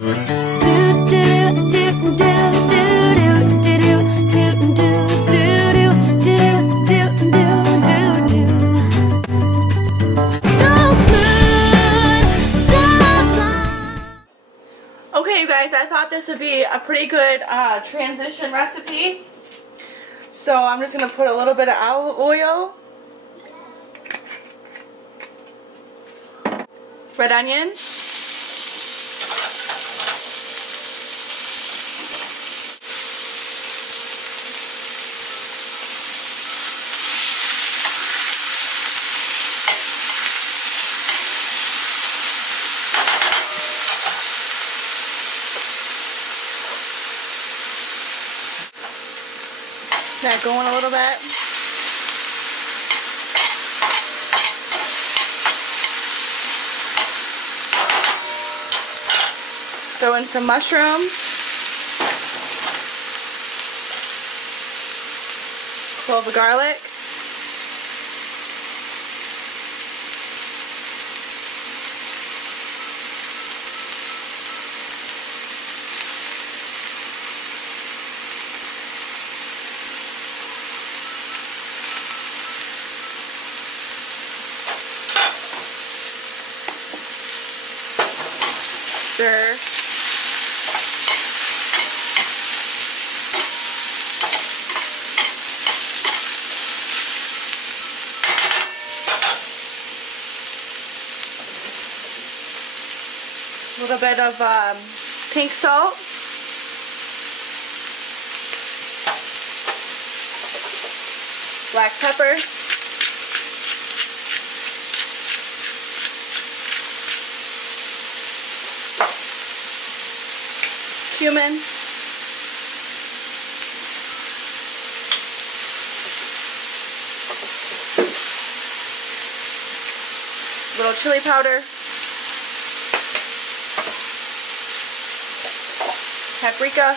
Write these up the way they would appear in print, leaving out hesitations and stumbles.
Okay, you guys, I thought this would be a pretty good transition recipe. So I'm just going to put a little bit of olive oil, red onion, that going a little bit. Throw in some mushrooms, clove of garlic, stir. A little bit of pink salt. Black pepper. Cumin. Little chili powder. Paprika.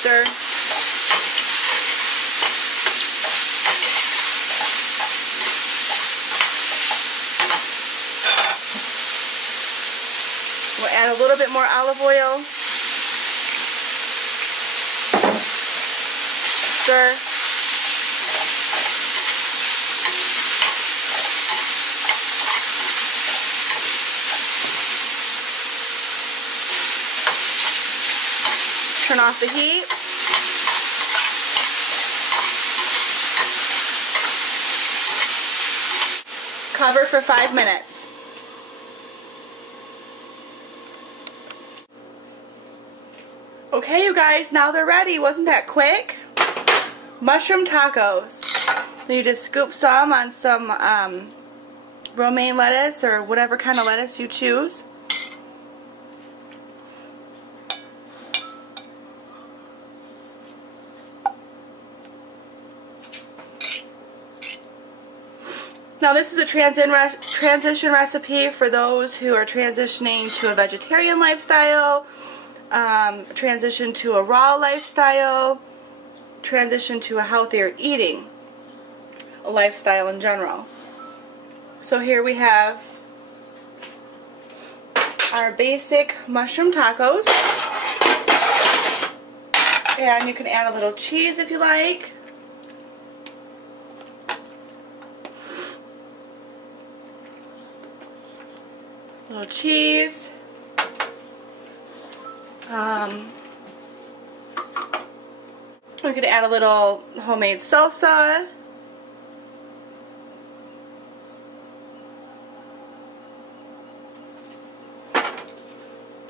Stir. We'll add a little bit more olive oil. Stir. Turn off the heat. Cover for 5 minutes. Okay, you guys, now they're ready. Wasn't that quick? Mushroom tacos. So you just scoop some on some romaine lettuce or whatever kind of lettuce you choose. Now this is a transition recipe for those who are transitioning to a vegetarian lifestyle, transition to a raw lifestyle, transition to a healthier eating lifestyle in general. So here we have our basic mushroom tacos, and you can add a little cheese if you like. Little cheese. We could add a little homemade salsa.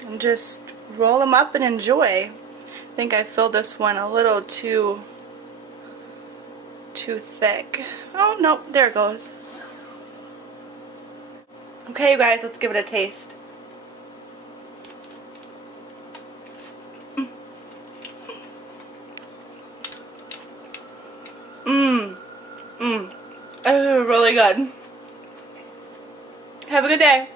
And just roll them up and enjoy. I think I filled this one a little too thick. Oh, no, there it goes. Okay, you guys, let's give it a taste. This is really good. Have a good day.